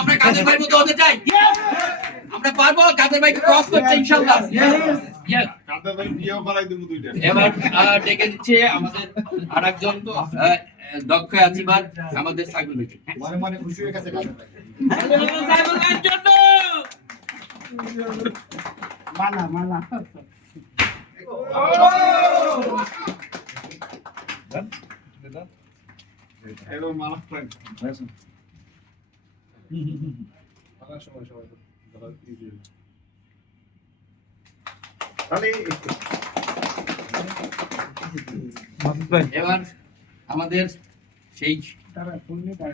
আমরা কাদের ভাই মতো হতে চাই, আমরা পারবো কাদের ভাইকে ক্রস করতে ইনশাআল্লাহ। কাদের ভাই বিয়েও করাই দেব দুইটা। এবার ডেকে দিচ্ছে আমাদের আরেকজন দক্ষ আছিবার আমাদের সাইকুল ভাই। মনে মনে খুশি হয়ে গেছে কাদের ভাই। সাইকুল ভাইয়ের জন্য মালা হ্যালো মালা ফ্রেন্ড। এবার আমাদের সেই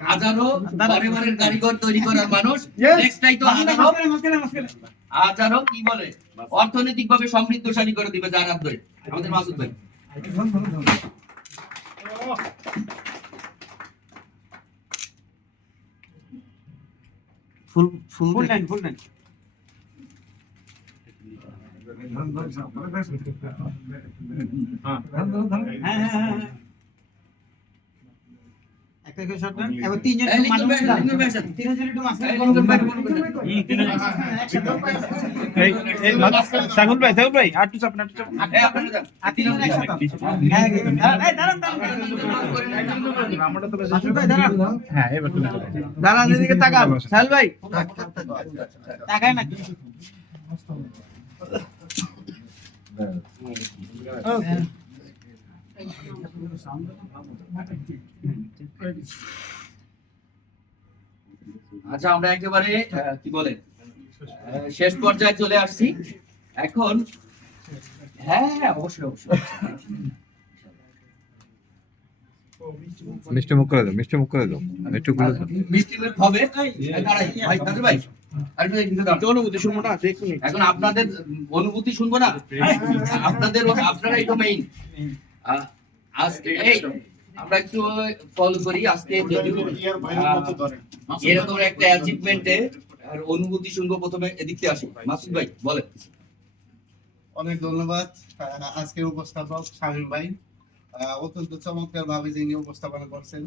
হাজারো পরিবারের কারিগর তৈরি করার মানুষ, নেক্সটটাই তো হাজারো কি বলে অর্থনৈতিক ভাবে সমৃদ্ধশালী করে দিবে যার হাত ধরে আমাদের মাসুদ ভাই। ফুল লাইন হ্যাঁ একটা করে শট দেন এবার তিনজন তিনজন একটু মাঝখানে সাইকুল ভাই আর টু চাপ তিনজন একসাথে এই দাঁড়ান মাসুদ ভাই দাঁড়ান হ্যাঁ এবার তুমি দাঁড়ান এদিকে তাকান সাহেল ভাই তাকায় না ওকে আচ্ছা আমরা একেবারে কি বলে শেষ পর্যায়ে চলে আসছি এখন। হ্যাঁ অবশ্যই অবশ্যই মিষ্টি মুখ করে দাও একটু করে দাও। মিষ্টি মুখ হবে দাঁড়াই ভাই দাদু ভাই আরেকটু এদিকে দাঁড়ান। অনুভূতি শুনবো না দেখুন এখন আপনাদের অনুভূতি শুনবো না, আপনারাই তো মেইন। আজকে এই আমরা একটু ফলো করি আজকে এরকম একটা অ্যাচিভমেন্টে আর অনুভূতি শুনবো। প্রথমে এদিক থেকে আসি, মাসুদ ভাই বলেন। অনেক ধন্যবাদ আজকের উপস্থাপক শামীম ভাই, অত্যন্ত চমৎকার ভাবে যিনি উপস্থাপনা করছেন।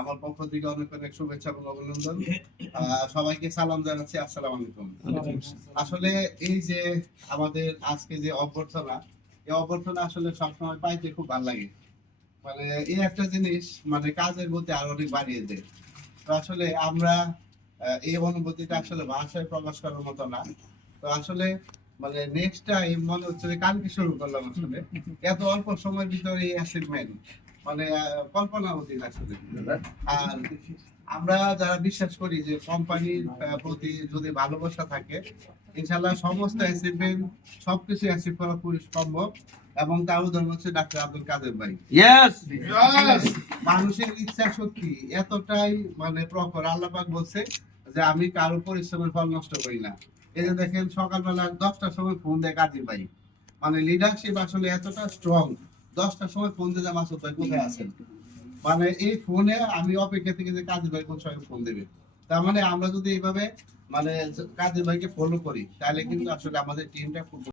আমার পক্ষ থেকে অনেক অনেক শুভেচ্ছা এবং অভিনন্দন। সবাইকে সালাম জানাচ্ছি, আসসালামু আলাইকুম। আসলে এই যে আমাদের আজকে যে অভ্যর্থনা, এই অভ্যর্থনা আসলে সবসময় পাইতে খুব ভালো লাগে। মানে এই একটা জিনিস মানে কাজের মধ্যে আরো অনেক বাড়িয়ে দেয়। তো আসলে আমরা এই অনুভূতিটা আসলে ভাষায় প্রকাশ করার মতো না। তো আসলে মানে নেক্সট টাইম মনে হচ্ছে যে কালকে শুরু করলাম। আসলে এত অল্প সময়ের ভিতরে এই অ্যাচিভমেন্ট মানে কল্পনার অতীত আসলে। আর আমরা যারা বিশ্বাস করি যে কোম্পানির প্রতি যদি ভালোবাসা থাকে ইনশাআল্লাহ সমস্ত অ্যাচিভমেন্ট সবকিছু অ্যাচিভ করা পুরো সম্ভব। এবং তার উদাহরণ হচ্ছে ডাক্তার আব্দুল কাদের ভাই। মানুষের ইচ্ছা শক্তি এতটাই মানে প্রখর, আল্লাহ পাক বলছে যে আমি কারো পরিশ্রমের ফল নষ্ট করি না। এই যে দেখেন সকালবেলা 10টার সময় ফোন দেয় কাজী ভাই, মানে লিডারশিপ আসলে এতটা স্ট্রং। 10টার সময় ফোন দিলে মাসুদ ভাই কোথায় আছেন, মানে এই ফোনে আমি অপেক্ষা থেকে যে কাজী ভাই কোন সময় ফোন দেবে। তার মানে আমরা যদি এইভাবে মানে কাজী ভাইকে ফলো করি তাহলে কিন্তু আসলে আমাদের টিমটা খুব